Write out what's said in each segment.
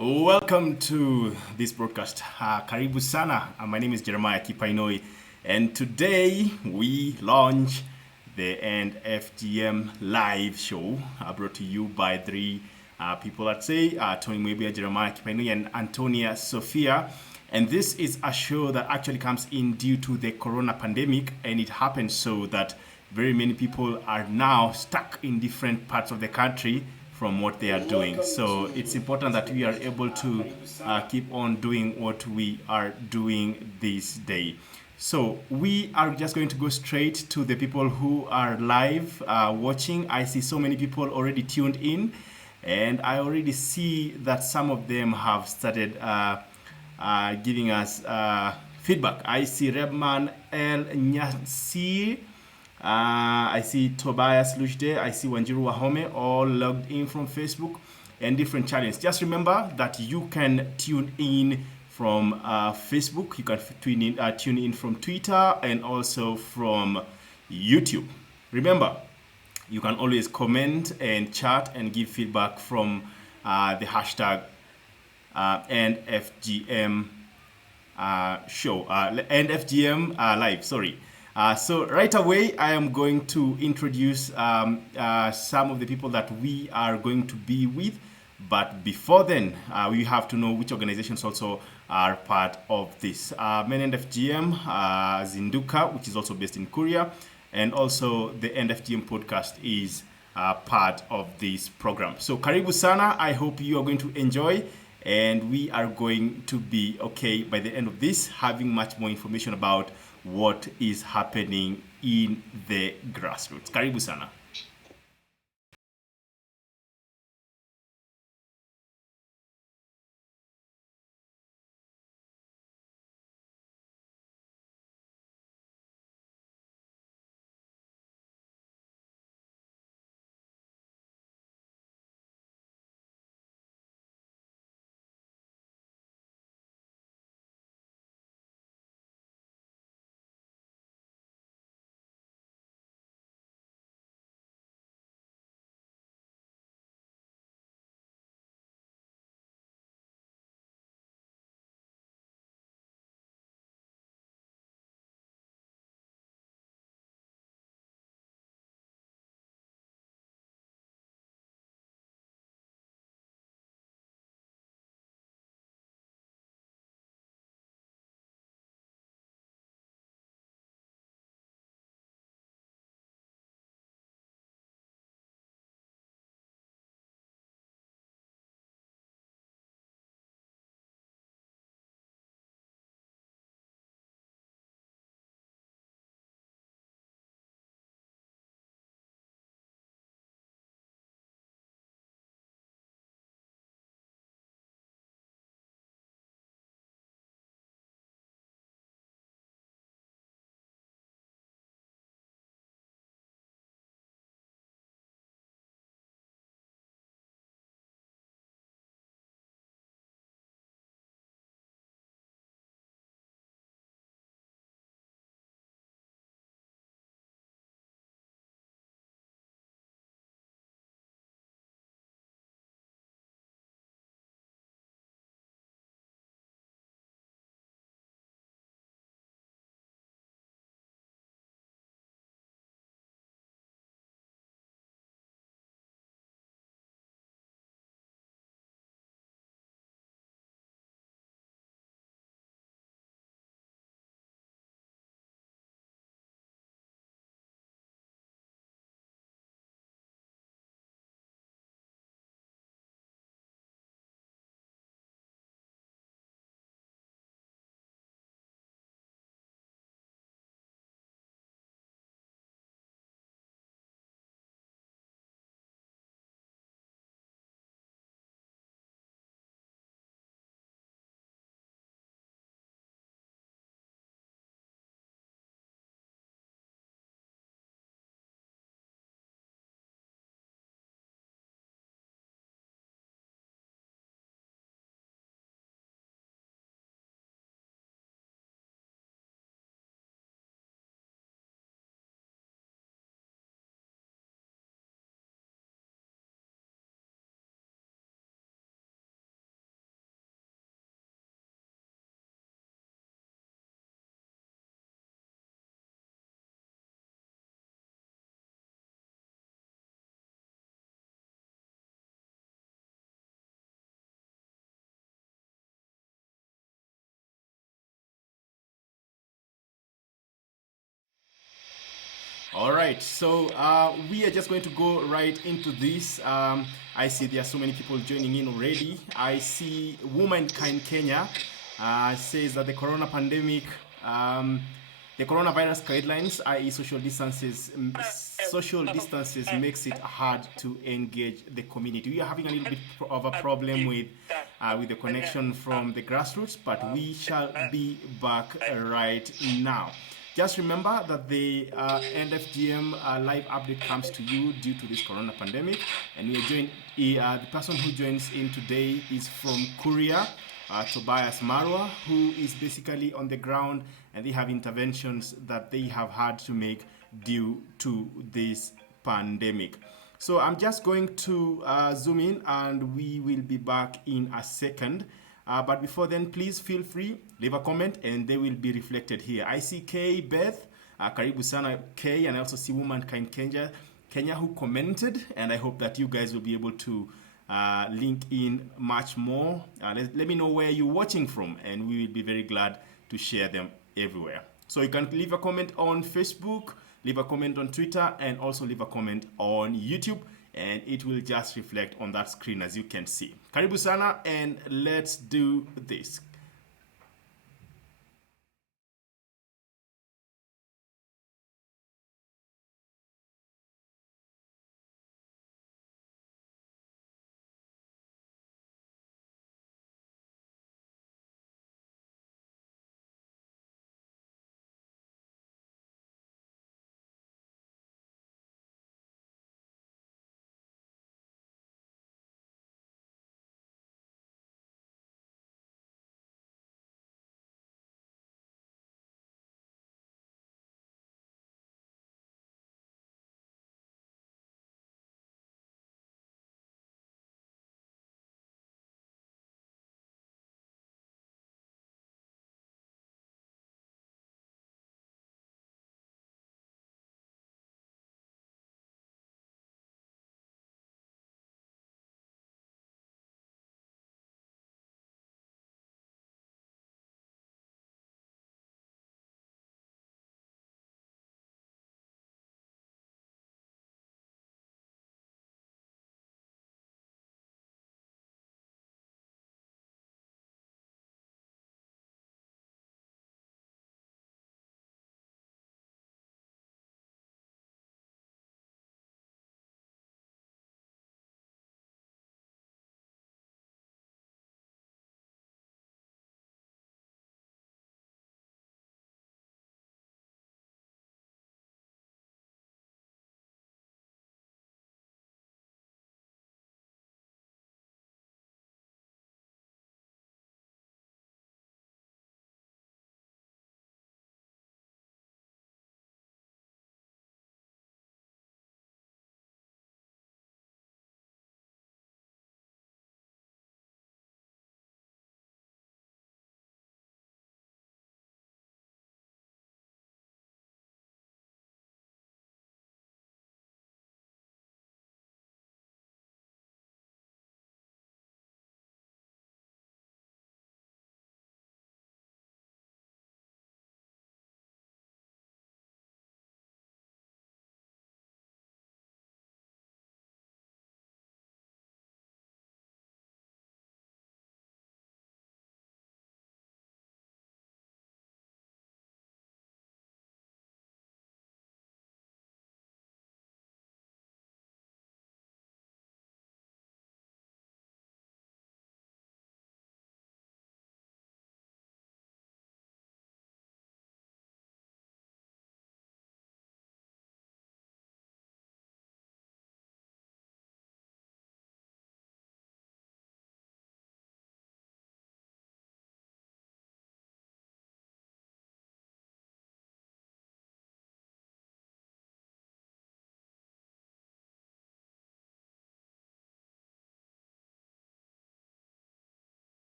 Welcome to this broadcast. Karibu sana. My name is Jeremiah Kipainoi, and today we launch the End FGM live show brought to you by three people, let's say, Tony Mwebia, Jeremiah Kipainoi, and Antonia Sophia. And this is a show that actually comes in due to the corona pandemic, and it happens so that very many people are now stuck in different parts of the country from what they are doing. So it's important that we are able to keep on doing what we are doing this day. So we are just going to go straight to the people who are live watching. I see so many people already tuned in, and I already see that some of them have started giving us feedback. I see Rebman El Nyasi. I see Tobias Lushde, I see Wanjiru Wahome, all logged in from Facebook and different channels. Just remember that you can tune in from Facebook, you can tune in from Twitter, and also from YouTube. Remember, you can always comment and chat and give feedback from the hashtag NFGM show, NFGM live, sorry. So right away, I am going to introduce some of the people that we are going to be with. But before then, we have to know which organizations also are part of this. Men FGM, Zinduka, which is also based in Korea, and also the NFGM podcast is part of this program. So Karibu Sana, I hope you are going to enjoy. And we are going to be, okay, by the end of this, having much more information about what is happening in the grassroots. Karibu sana. All right, so we are just going to go right into this. I see there are so many people joining in already. I see Womankind Kenya says that um, the coronavirus guidelines, i.e., social distances, makes it hard to engage the community. We are having a little bit of a problem with the connection from the grassroots, but we shall be back right now. Just remember that the NFGM live update comes to you due to this corona pandemic, and the person who joins in today is from Korea, Tobias Marwa, who is basically on the ground, and they have interventions that they have had to make due to this pandemic. So I'm just going to zoom in, and we will be back in a second. But before then, please feel free, leave a comment, and they will be reflected here. I see Kay, Beth, Karibu Sana Kay, and I also see Womankind Kenya who commented, and I hope that you guys will be able to link in much more. Let me know where you're watching from, and we will be very glad to share them everywhere. So you can leave a comment on Facebook, leave a comment on Twitter, and also leave a comment on YouTube, and it will just reflect on that screen as you can see. Karibu sana, and let's do this.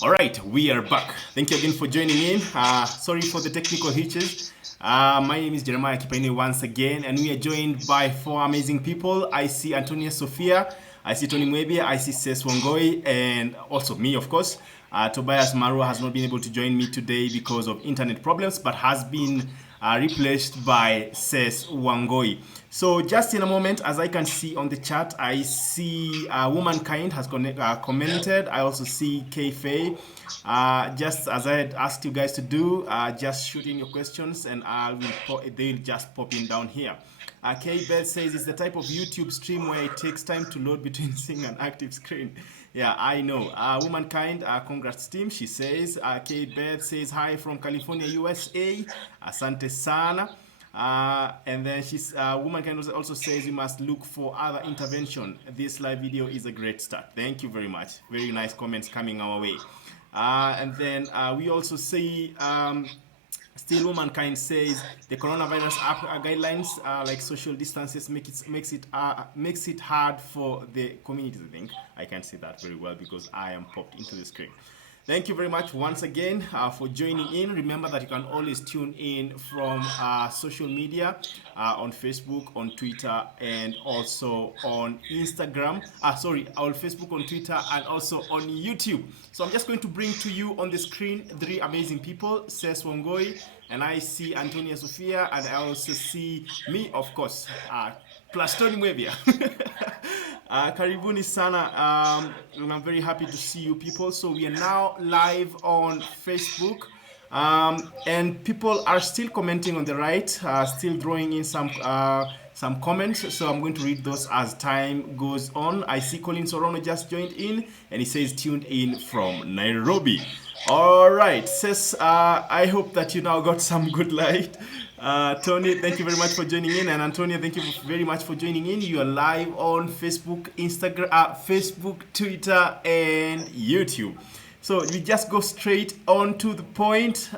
All right, we are back. Thank you again for joining in. Sorry for the technical hitches. My name is Jeremiah Kipainoi once again, and we are joined by four amazing people. I see Antonia Sophia, I see Tony Mwebia, I see Wangui, and also me, of course. Tobias Marua has not been able to join me today because of internet problems, but has been replaced by Wangui. So just in a moment, as I can see on the chat, I see Womankind has commented. I also see K-Fei. Just as I had asked you guys to do, just shoot in your questions and they'll just pop in down here. K-Beth says it's the type of YouTube stream where it takes time to load between seeing an active screen. Yeah, I know. Womankind, congrats team, she says. K-Beth says hi from California, USA. Asante sana. And then Womankind also says we must look for other intervention. This live video is a great start. Thank you very much. Very nice comments coming our way. And then we also see still Womankind says the coronavirus guidelines like social distances makes it hard for the communities. I think I can say that very well because I am popped into the screen. Thank you very much once again for joining in. Remember that you can always tune in from social media on Facebook, on Twitter, and also on Instagram. On Facebook, on Twitter, and also on YouTube. So I'm just going to bring to you on the screen three amazing people, Wangui, and I see Antonia Sophia, and I also see me, of course, plus Tony Mwebia. Karibuni sana. And I'm very happy to see you people. So we are now live on Facebook. And people are still commenting on the right, still drawing in some comments. So I'm going to read those as time goes on. I see Colin Sorono just joined in, and he says tuned in from Nairobi. All right, I hope that you now got some good light. Tony, thank you very much for joining in, and Antonia, thank you very much for joining in. You are live on Facebook, Facebook, Twitter, and YouTube. So we just go straight on to the point.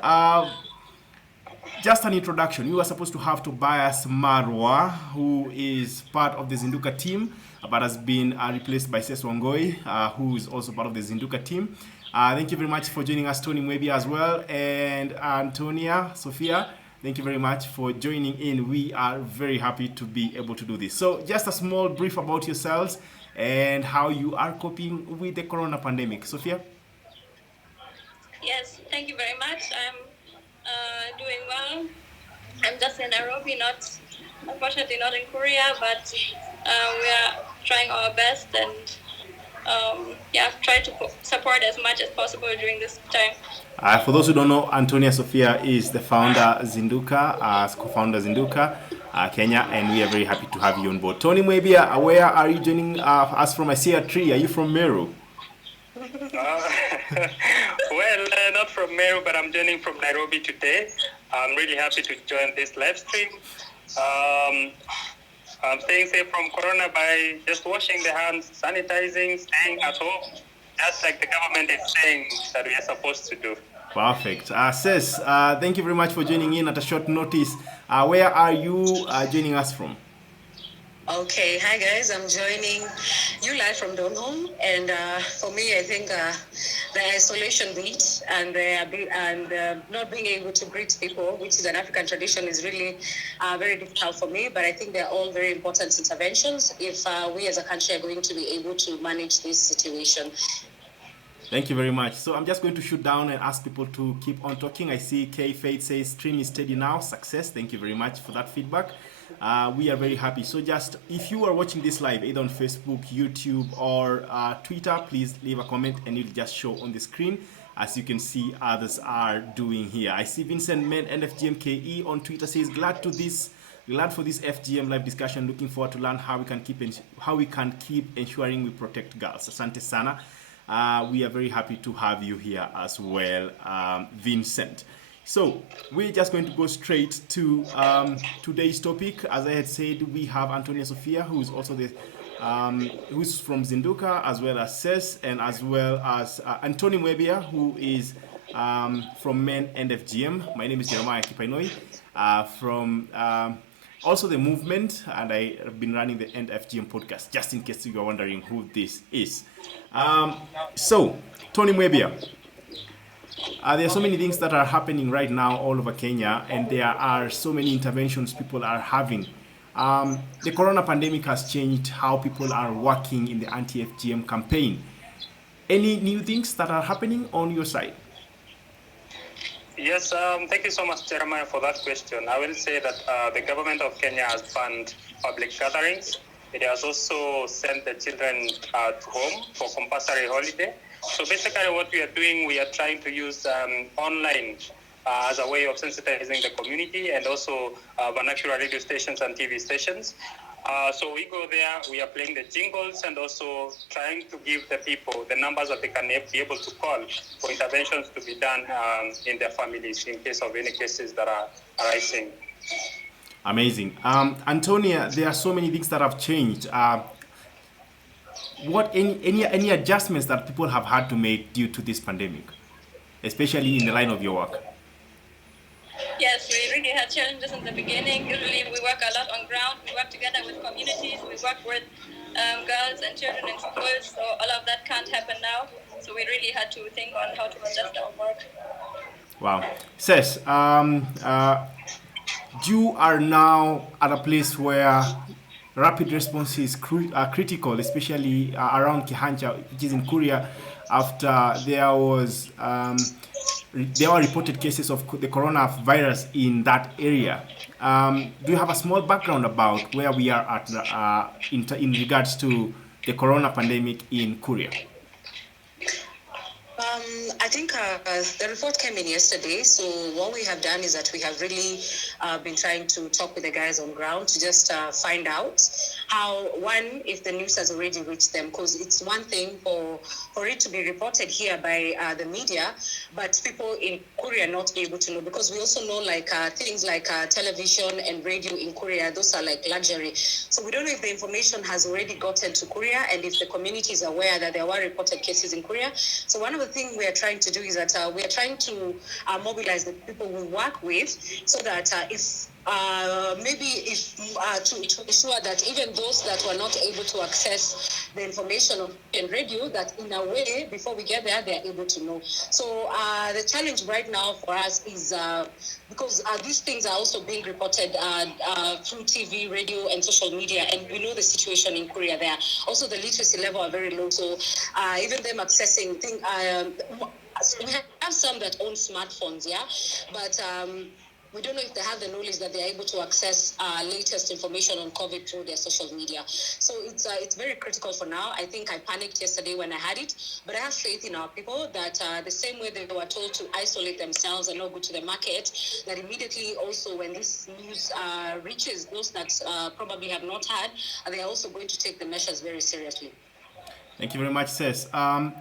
Just an introduction. You were supposed to have Tobias Marwa, who is part of the Zinduka team, but has been replaced by Wangui, who is also part of the Zinduka team. Thank you very much for joining us, Tony Mwebia, as well, and Antonia Sophia. Thank you very much for joining in. We are very happy to be able to do this. So just a small brief about yourselves and how you are coping with the corona pandemic. Sophia? Yes, thank you very much. I'm doing well. I'm just in Nairobi, unfortunately not in Korea, but we are trying our best and try to support as much as possible during this time. For those who don't know, Antonia Sophia is the founder Zinduka, co-founder Zinduka, Kenya, and we are very happy to have you on board. Tony Mwebia, where are you joining us from? I see a tree. Are you from Meru? Well, not from Meru, but I'm joining from Nairobi today. I'm really happy to join this live stream. I'm staying safe from corona by just washing the hands, sanitizing, staying at home, just like the government is saying that we are supposed to do. Perfect. Thank you very much for joining in at a short notice. Where are you joining us from? Okay, hi guys, I'm joining you live from Donholm, and for me, I think the isolation bit and not being able to greet people, which is an African tradition, is really very difficult for me, but I think they're all very important interventions if we as a country are going to be able to manage this situation. Thank you very much. So I'm just going to shoot down and ask people to keep on talking. I see K Faith says stream is steady now. Success. Thank you very much for that feedback. We are very happy. So just if you are watching this live either on Facebook, YouTube, or Twitter, please leave a comment and it'll just show on the screen, as you can see others are doing here. I see Vincent Men and FGMKE on Twitter says glad for this FGM live discussion. Looking forward to learn how we can keep ensuring we protect girls. Asante sana. We are very happy to have you here as well, Vincent. So we're just going to go straight to today's topic. As I had said, we have Antonia Sophia, who is also who's from Zinduka, as well as Ses, and as well as Antonia Mwebia, who is from Men and FGM. My name is Jeremiah Kipainoi from also the movement, and I have been running the End FGM podcast, just in case you are wondering who this is. So, Tony Mwebia, There are so many things that are happening right now all over Kenya, and there are so many interventions people are having. The corona pandemic has changed how people are working in the anti-FGM campaign. Any new things that are happening on your side? Yes, thank you so much, Jeremiah, for that question. I will say that the government of Kenya has banned public gatherings. It has also sent the children to home for compulsory holiday. So basically what we are doing, we are trying to use online as a way of sensitizing the community, and also vernacular radio stations and TV stations. So we go there, we are playing the jingles, and also trying to give the people the numbers that they can be able to call for interventions to be done in their families in case of any cases that are arising. Amazing. Antonia, there are so many things that have changed. What any adjustments that people have had to make due to this pandemic, especially in the line of your work? Yes, we really had challenges in the beginning. Usually we work a lot on ground. We work together with communities. We work with girls and children in schools. So all of that can't happen now. So we really had to think on how to adjust our work. Wow. Says, you are now at a place where rapid response is critical, especially around Kihancha, which is in Korea, after there were reported cases of the coronavirus in that area. Do you have a small background about where we are at in regards to the corona pandemic in Korea? I think the report came in yesterday. So what we have done is that we have really been trying to talk with the guys on ground to just find out how, one, if the news has already reached them, because it's one thing for it to be reported here by the media, but people in Korea not able to know, because we also know like things like television and radio in Korea, those are like luxury. So we don't know if the information has already gotten to Korea and if the community is aware that there were reported cases in Korea. So one of the things we are trying to do is that we are trying to mobilize the people we work with, so that if to ensure that even those that were not able to access the information on radio, that in a way, before we get there, they're able to know. So the challenge right now for us is because these things are also being reported through TV, radio, and social media, and we know the situation in Korea there. Also, the literacy level are very low, so even them accessing things. We have some that own smartphones, yeah, but we don't know if they have the knowledge that they're able to access latest information on COVID through their social media. So it's very critical for now. I think I panicked yesterday when I had it, but I have faith in our people that the same way they were told to isolate themselves and not go to the market, that immediately also when this news reaches those that probably have not had, they are also going to take the measures very seriously. Thank you very much, Ses.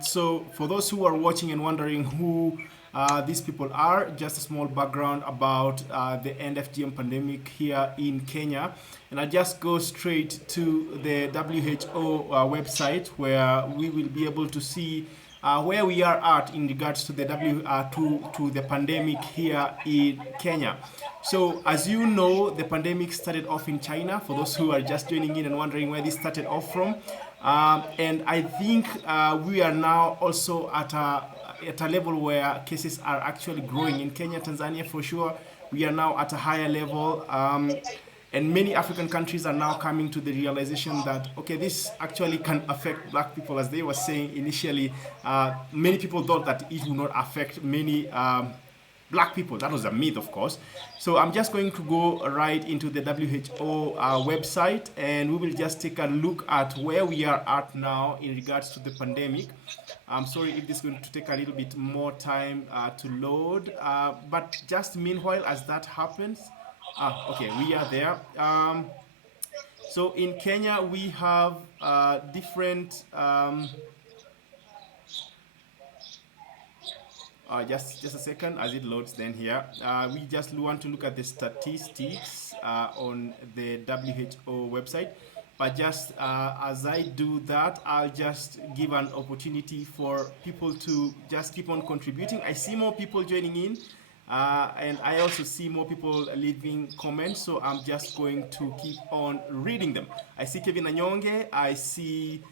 So for those who are watching and wondering who these people are, just a small background about the end FGM pandemic here in Kenya. And I just go straight to the WHO website, where we will be able to see where we are at in regards to the to the pandemic here in Kenya. So as you know, the pandemic started off in China, for those who are just joining in and wondering where this started off from. And I think we are now also at a level where cases are actually growing in Kenya, Tanzania for sure. We are now at a higher level. And many African countries are now coming to the realization that, okay, this actually can affect black people. As they were saying initially, many people thought that it would not affect many black people. That was a myth, of course. So I'm just going to go right into the WHO website, and we will just take a look at where we are at now in regards to the pandemic. I'm sorry if this is going to take a little bit more time to load, but just meanwhile as that happens, okay, we are there. So in Kenya, we have different just a second as it loads then here. We just want to look at the statistics on the WHO website. But just as I do that, I'll just give an opportunity for people to just keep on contributing. I see more people joining in. And I also see more people leaving comments, so I'm just going to keep on reading them. I see Kevin Anyonge, I see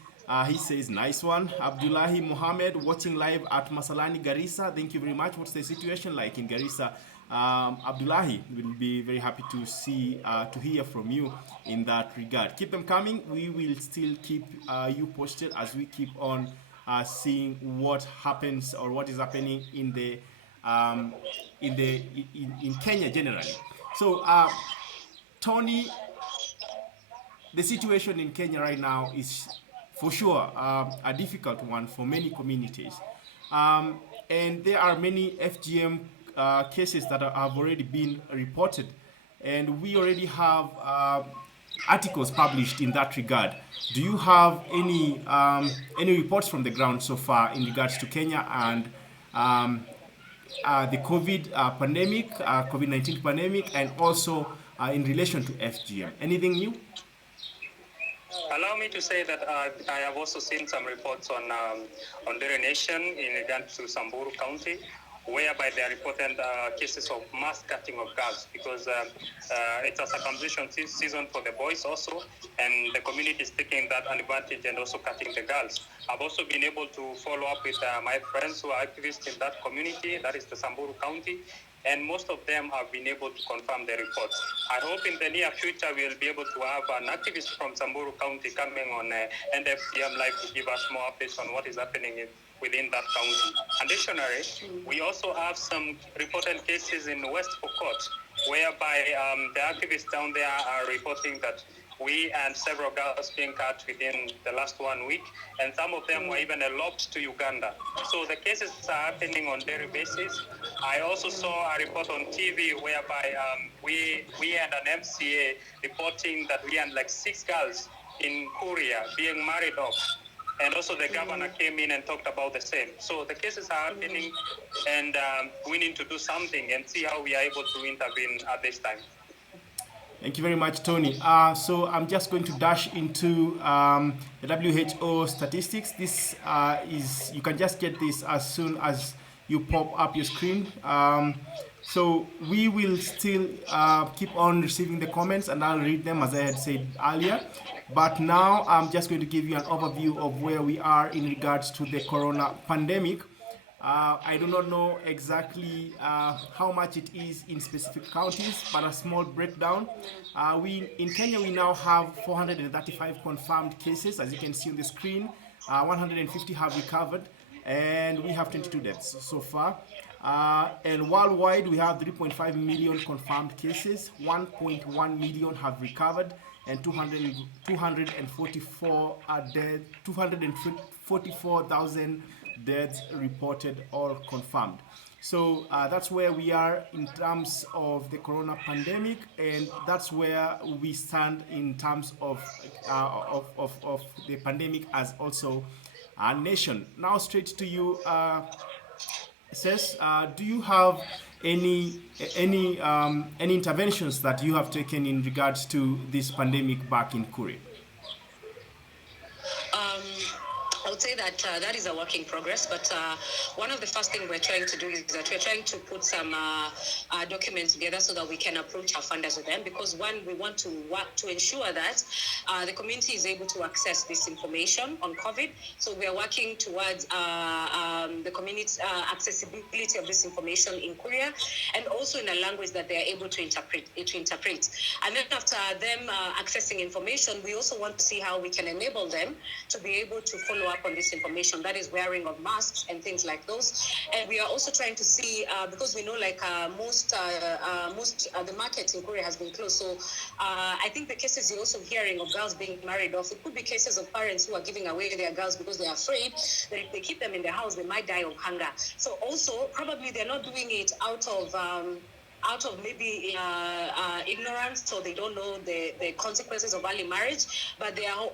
He says, nice one. Abdullahi Mohammed, watching live at Masalani, Garissa. Thank you very much. What's the situation like in Garissa? Abdullahi, will be very happy to to hear from you in that regard. Keep them coming. We will still keep you posted as we keep on seeing what happens or what is happening in the in Kenya generally. So, Tony, the situation in Kenya right now is for sure a difficult one for many communities. And there are many FGM cases that have already been reported. And we already have articles published in that regard. Do you have any reports from the ground so far in regards to Kenya and the COVID-19 pandemic, and also in relation to FGM? Anything new? Allow me to say that I have also seen some reports on Dere Nation in regard to Samburu County, whereby they are reported cases of mass cutting of girls, because it's a circumcision season for the boys also, and the community is taking that advantage and also cutting the girls. I've also been able to follow up with my friends who are activists in that community, that is the Samburu County, and most of them have been able to confirm the reports. I hope in the near future we'll be able to have an activist from Samburu County coming on NFCM Live to give us more updates on what is happening within that county. Additionally, we also have some reported cases in West Pokot, whereby the activists down there are reporting that we and several girls being cut within the last 1 week, and some of them were even eloped to Uganda. So the cases are happening on daily basis. I also saw a report on TV whereby we and an MCA reporting that we had like 6 girls in Korea being married off. And also the governor came in and talked about the same. So the cases are happening, and we need to do something and see how we are able to intervene at this time. Thank you very much, Tony. So I'm just going to dash into the WHO statistics. This is, you can just get this as soon as you pop up your screen. So we will still keep on receiving the comments, and I'll read them as I had said earlier. But now I'm just going to give you an overview of where we are in regards to the corona pandemic. I do not know exactly how much it is in specific counties, but a small breakdown. In Kenya, we now have 435 confirmed cases, as you can see on the screen. 150 have recovered, and we have 22 deaths so far. And worldwide, we have 3.5 million confirmed cases, 1.1 million have recovered, and 244 are dead, 244,000 deaths reported or confirmed. So that's where we are in terms of the corona pandemic, and that's where we stand in terms of the pandemic as also a nation. Now, straight to you, Cess, do you have any interventions that you have taken in regards to this pandemic back in Korea? I would say that that is a work in progress, but one of the first things we're trying to do is that we're trying to put some documents together so that we can approach our funders with them, because one, we want to work to ensure that the community is able to access this information on COVID. So we are working towards the community accessibility of this information in Korea, and also in a language that they are able to interpret. And then after them accessing information, we also want to see how we can enable them to be able to follow up on this information, that is wearing of masks and things like those. And we are also trying to see, because we know like most the market in Korea has been closed. So I think the cases you're also hearing of girls being married off, it could be cases of parents who are giving away their girls because they are afraid that if they keep them in the house, they might die of hunger. So also probably they're not doing it out of maybe ignorance, so they don't know the consequences of early marriage, but they are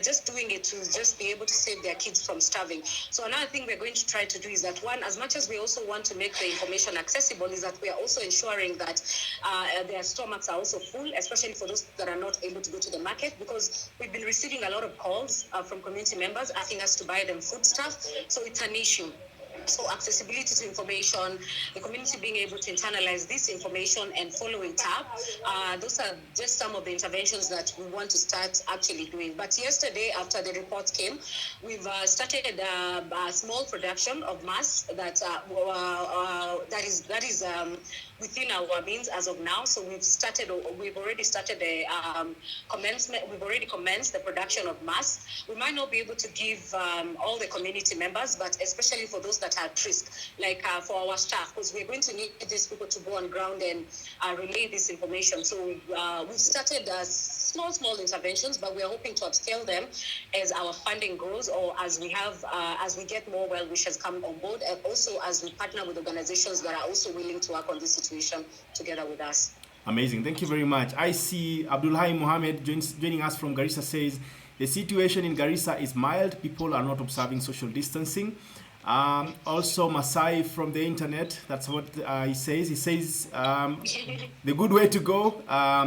just doing it to just be able to save their kids from starving. So another thing we're going to try to do is that, one, as much as we also want to make the information accessible, is that we are also ensuring that their stomachs are also full, especially for those that are not able to go to the market, because we've been receiving a lot of calls from community members asking us to buy them food stuff. So it's an issue. So accessibility to information, the community being able to internalize this information and follow it up. Those are just some of the interventions that we want to start actually doing. But yesterday, after the report came, we've started a small production of masks that is within our means as of now. So we've already started the commencement. We've already commenced the production of masks. We might not be able to give all the community members, but especially for those that are at risk, like for our staff, because we're going to need these people to go on ground and relay this information. So we've started small interventions, but we're hoping to upscale them as our funding grows, or as we get more well-wishers come on board, and also as we partner with organizations that are also willing to work on this situation together with us. Amazing. Thank you very much. I see Abdulhai Mohammed joining us from Garissa says, the situation in Garissa is mild. People are not observing social distancing. Also, Masai from the internet, that's what he says. He says, the good way to go,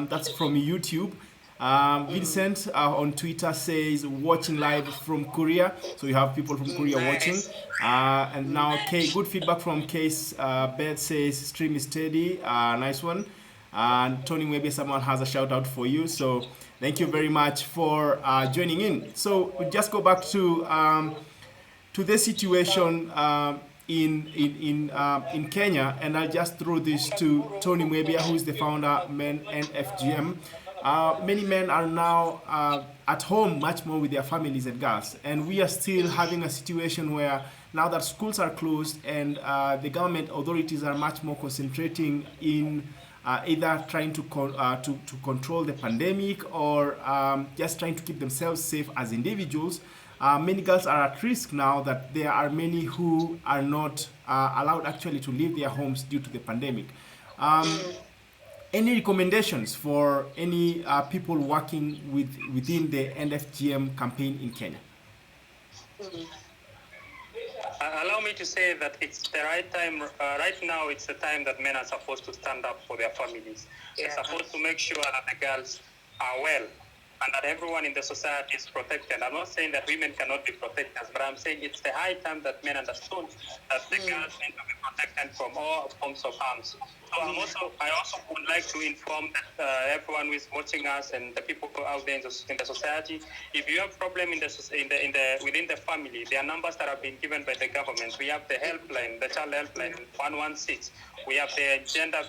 that's from YouTube. Vincent on Twitter says, watching live from Korea. So you have people from Korea watching. And now, good feedback from Case Beth says, stream is steady. Nice one. And Tony, maybe someone has a shout out for you. So thank you very much for joining in. So we just go back to the situation in Kenya, and I'll just throw this to Tony Mwebia, who is the founder Men and FGM. Many men are now at home much more with their families and girls, and we are still having a situation where now that schools are closed and the government authorities are much more concentrating in either trying to control the pandemic or just trying to keep themselves safe as individuals. Many girls are at risk now that there are many who are not allowed actually to leave their homes due to the pandemic. Any recommendations for any people working within the NFGM campaign in Kenya? Allow me to say that it's the right time. Right now, it's the time that men are supposed to stand up for their families. Yeah. They're supposed to make sure that the girls are well and that everyone in the society is protected. I'm not saying that women cannot be protected, but I'm saying it's the high time that men understood that the girls need to be protected from all forms of harms. So I also would like to inform that everyone who is watching us and the people out there in the society, if you have problem within the family, there are numbers that have been given by the government. We have the helpline, the child helpline 116. We have the gender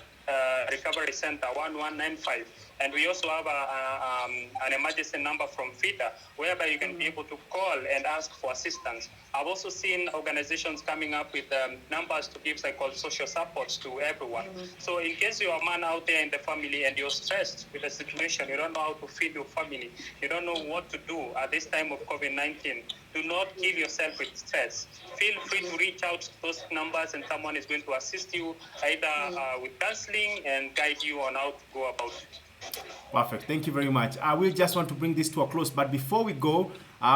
recovery center 1195. And we also have an emergency number from FIDA, whereby you can be able to call and ask for assistance. I've also seen organizations coming up with numbers to give social support to everyone. So in case you're a man out there in the family and you're stressed with the situation, you don't know how to feed your family, you don't know what to do at this time of COVID-19, do not kill yourself with stress. Feel free to reach out to those numbers and someone is going to assist you either with counseling and guide you on how to go about it. Perfect. Thank you very much. We just want to bring this to a close, but before we go,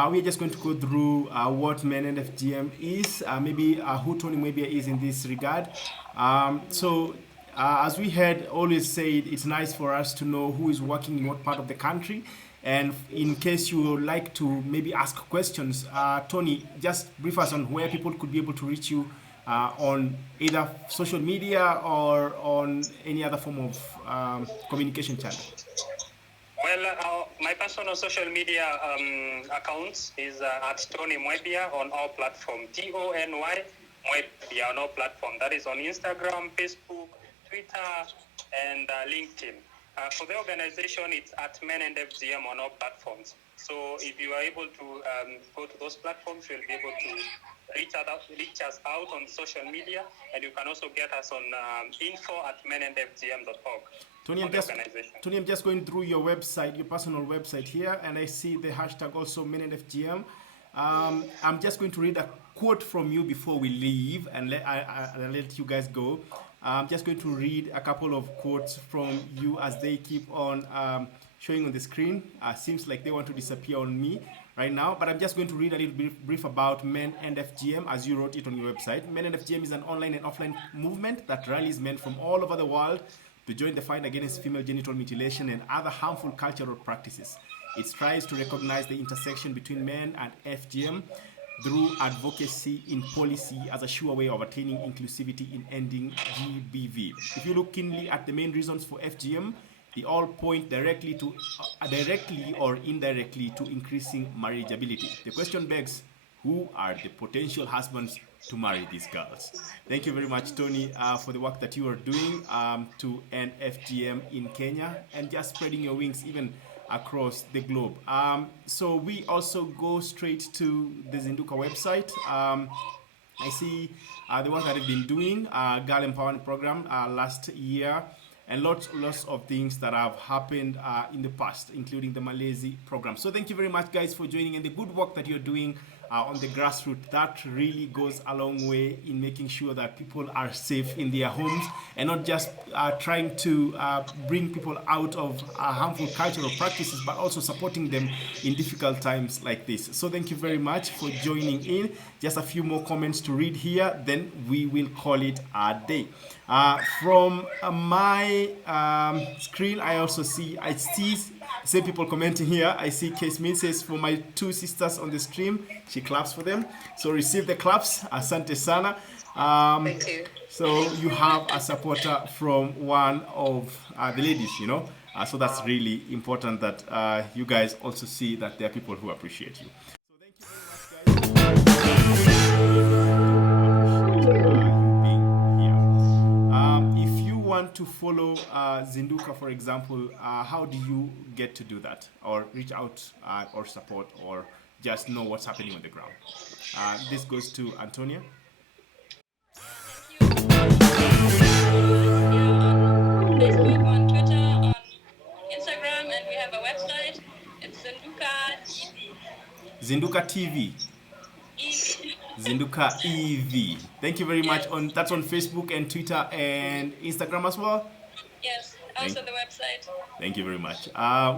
we're just going to go through what Men and FGM is, maybe who Tony Mwebia is in this regard. As we had always said, it's nice for us to know who is working in what part of the country. And in case you would like to maybe ask questions, Tony, just brief us on where people could be able to reach you on either social media or on any other form of communication channel. Well, my personal social media accounts is at Tony Mwebia on all platforms. TONY Mwebia on all platforms. That is on Instagram, Facebook, Twitter, and LinkedIn. For the organization, it's at Men and FGM on all platforms. So if you are able to go to those platforms, you'll be able to reach us out on social media, and you can also get us on info@menandfgm.org. Tony, I'm just going through your website, your personal website here, and I see the hashtag also menandfgm. I'm just going to read a quote from you before we leave, and I'll let you guys go. I'm just going to read a couple of quotes from you as they keep on showing on the screen. Seems like they want to disappear on me right now, but I'm just going to read a little bit brief about Men and FGM as you wrote it on your website. Men and FGM is an online and offline movement that rallies men from all over the world to join the fight against female genital mutilation and other harmful cultural practices. It strives to recognize the intersection between men and FGM, through advocacy in policy as a sure way of attaining inclusivity in ending GBV. If you look keenly at the main reasons for FGM, they all point directly or indirectly to increasing marriageability. The question begs, who are the potential husbands to marry these girls? Thank you very much, Tony, for the work that you are doing to end FGM in Kenya and just spreading your wings even across the globe. So we also go straight to the Zinduka website. I see the work that they've been doing, Girl Empowerment Program last year, and lots of things that have happened in the past, including the Malaysia program. So thank you very much, guys, for joining, and the good work that you're doing on the grassroots. That really goes a long way in making sure that people are safe in their homes and not just trying to bring people out of harmful cultural practices, but also supporting them in difficult times like this. So thank you very much for joining in. Just a few more comments to read here, then we will call it a day. From my screen, I see same people commenting here. I see Kay Smith says, for my two sisters on the stream, she claps for them. So receive the claps. Asante sana. Thank you. So you have a supporter from one of the ladies, so that's really important that you guys also see that there are people who appreciate you. So thank you very much, guys. If you want to follow Zinduka, for example, how do you get to do that, or reach out or support, or just know what's happening on the ground? This goes to Antonia. Facebook, on Twitter, on Instagram, and we have a website. It's Zinduka TV. Zinduka TV. Zinduka EV. Thank you very much. That's on Facebook and Twitter and Instagram as well. Yes, also the website. Thank you very much.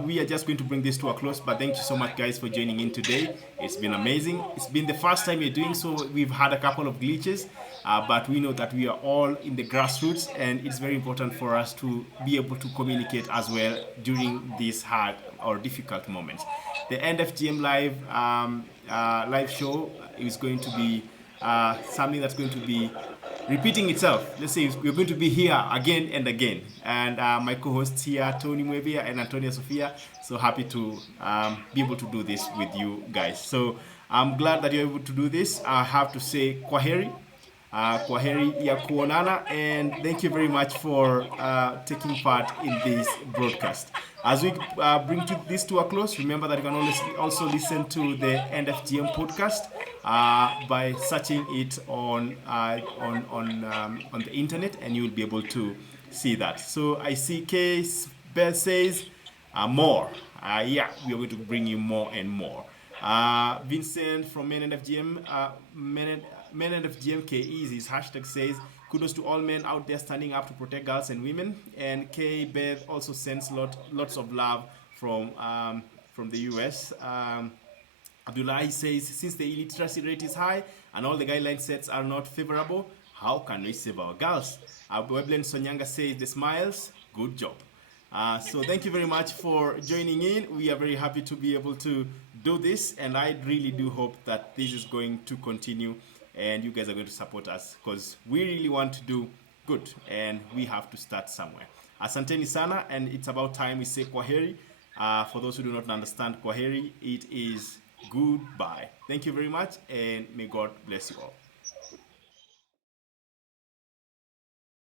We are just going to bring this to a close, but thank you so much, guys, for joining in today. It's been amazing. It's been the first time we're doing so. We've had a couple of glitches, but we know that we are all in the grassroots, and it's very important for us to be able to communicate as well during these hard or difficult moments. The End FGM live show is going to be something that's going to be repeating itself. Let's say we're going to be here again and again. And my co-hosts here, Tony Mwebia and Antonia Sophia, so happy to be able to do this with you guys. So I'm glad that you're able to do this. I have to say kwaheri. Kwaheri ya kuonana, and thank you very much for taking part in this broadcast. As we bring this to a close, remember that you can also listen to the End FGM podcast by searching it on the internet, and you will be able to see that. So I see Case Beth says more. Yeah, we are going to bring you more and more. Vincent from Men and FGM, Men and FGM K Easy's hashtag says, kudos to all men out there standing up to protect girls and women. And K Beth also sends lots of love from the US. Abdullah says, since the illiteracy rate is high and all the guideline sets are not favorable, how can we save our girls? Weblen Sonyanga says, the smiles, good job. So thank you very much for joining in. We are very happy to be able to do this, and I really do hope that this is going to continue and you guys are going to support us, because we really want to do good and we have to start somewhere. Asanteni sana, and it's about time we say kwaheri. For those who do not understand kwaheri, it is goodbye. Thank you very much, and may God bless you all.